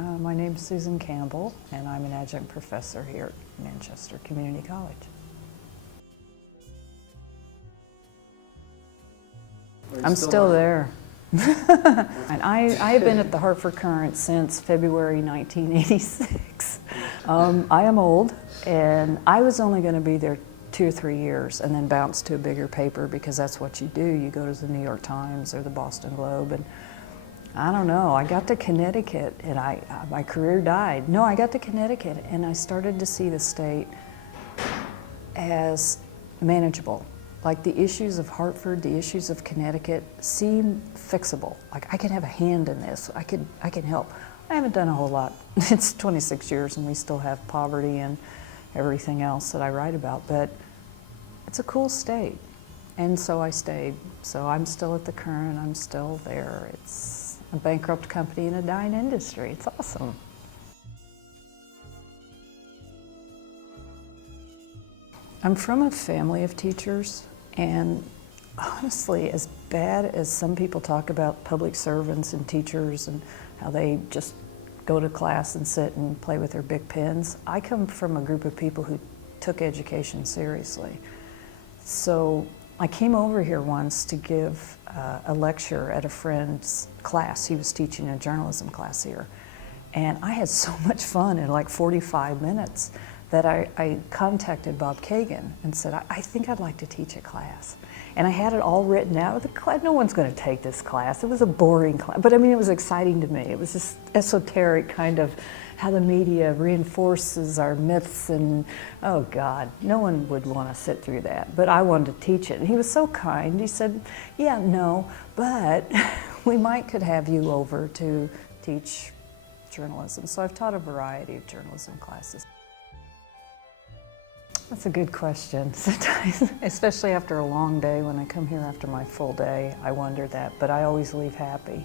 My name is Susan Campbell, and I'm an adjunct professor here at Manchester Community College. I'm still there. And I have been at the Hartford Courant since February 1986. I am old, and I was only going to be there 2 or 3 years and then bounce to a bigger paper because that's what you do. You go to the New York Times or the Boston Globe, and I don't know, I got to Connecticut and my career died. No, I got to Connecticut and I started to see the state as manageable. Like the issues of Hartford, the issues of Connecticut seem fixable. Like I can have a hand in this, I can help. I haven't done a whole lot. It's 26 years and we still have poverty and everything else that I write about, but it's a cool state. And so I stayed. So I'm still at the Courant, I'm still there. It's a bankrupt company in a dying industry. It's awesome. I'm from a family of teachers, and honestly, as bad as some people talk about public servants and teachers and how they just go to class and sit and play with their big pens, I come from a group of people who took education seriously. So I came over here once to give a lecture at a friend's class. He was teaching a journalism class here. And I had so much fun in like 45 minutes that I contacted Bob Kagan and said, I think I'd like to teach a class. And I had it all written out. No one's going to take this class. It was a boring class. But I mean, it was exciting to me. It was this esoteric kind of how the media reinforces our myths, and oh God, no one would want to sit through that. But I wanted to teach it. And he was so kind. He said, yeah, no, but we could have you over to teach journalism. So I've taught a variety of journalism classes. That's a good question. Sometimes, especially after a long day, when I come here after my full day, I wonder that, but I always leave happy.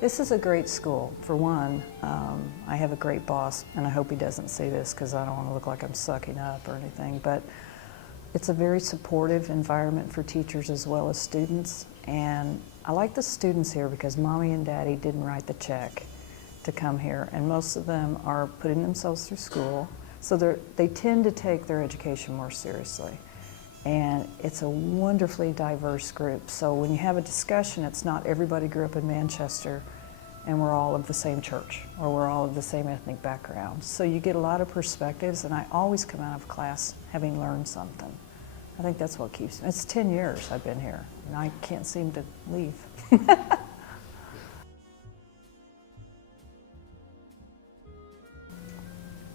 This is a great school. For one, I have a great boss, and I hope he doesn't say this because I don't want to look like I'm sucking up or anything, but it's a very supportive environment for teachers as well as students. And I like the students here because mommy and daddy didn't write the check to come here, and most of them are putting themselves through school, so they tend to take their education more seriously. And it's a wonderfully diverse group. So when you have a discussion, it's not everybody grew up in Manchester and we're all of the same church or we're all of the same ethnic background. So you get a lot of perspectives, and I always come out of class having learned something. I think that's what keeps me. It's 10 years I've been here and I can't seem to leave.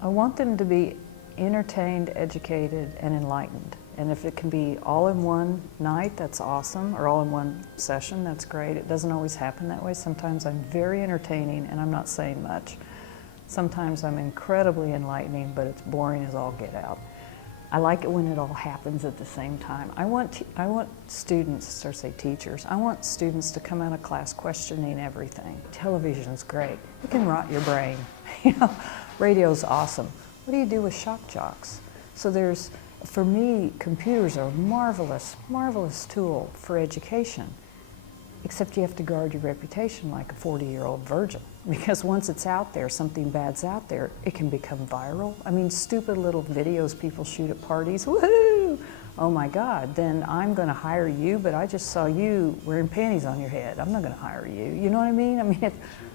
I want them to be entertained, educated, and enlightened. And if it can be all in one night, that's awesome, or all in one session, that's great. It doesn't always happen that way. Sometimes I'm very entertaining and I'm not saying much. Sometimes I'm incredibly enlightening, but it's boring as all get out. I like it when it all happens at the same time. I want students, or say teachers, I want students to come out of class questioning everything. Television's great. It can rot your brain. Radio's awesome. What do you do with shock jocks? So for me, computers are a marvelous, marvelous tool for education, except you have to guard your reputation like a 40-year-old virgin. Because once it's out there, something bad's out there, it can become viral. I mean, stupid little videos people shoot at parties, woohoo! Oh my God, then I'm gonna hire you, but I just saw you wearing panties on your head. I'm not gonna hire you, you know what I mean? I mean,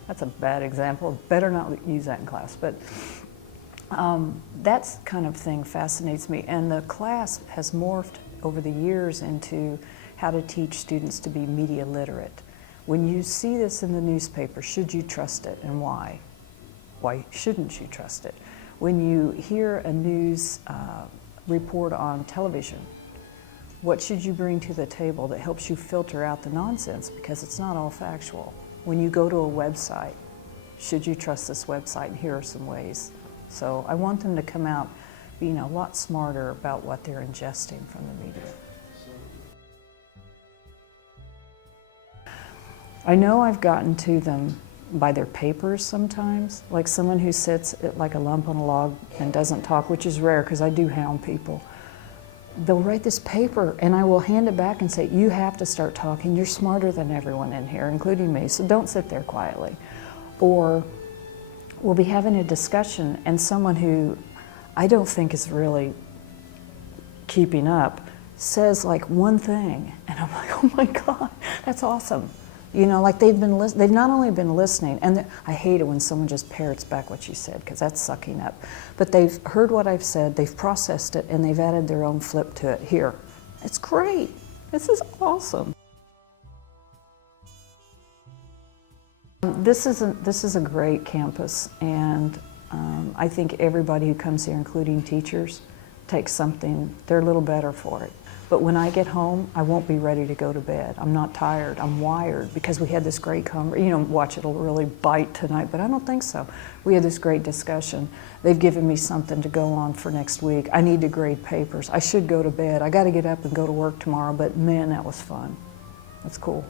that's a bad example. Better not use that in class, but that kind of thing fascinates me. And the class has morphed over the years into how to teach students to be media literate. When you see this in the newspaper, should you trust it and why? Why shouldn't you trust it? When you hear a news report on television, what should you bring to the table that helps you filter out the nonsense, because it's not all factual? When you go to a website, should you trust this website? And here are some ways. So I want them to come out being a lot smarter about what they're ingesting from the media. I know I've gotten to them by their papers sometimes, like someone who sits like a lump on a log and doesn't talk, which is rare because I do hound people. They'll write this paper and I will hand it back and say, you have to start talking. You're smarter than everyone in here, including me, so don't sit there quietly. Or we'll be having a discussion, and someone who I don't think is really keeping up says like one thing, and I'm like, oh my God, that's awesome. You know, like they've not only been listening, and I hate it when someone just parrots back what you said, because that's sucking up, but they've heard what I've said, they've processed it, and they've added their own flip to it. Here, it's great. This is awesome. This is a great campus, and I think everybody who comes here, including teachers, takes something, they're a little better for it. But when I get home, I won't be ready to go to bed. I'm not tired, I'm wired, because we had this great watch, it'll really bite tonight, but I don't think so. We had this great discussion. They've given me something to go on for next week. I need to grade papers. I should go to bed. I gotta get up and go to work tomorrow, but man, that was fun. That's cool.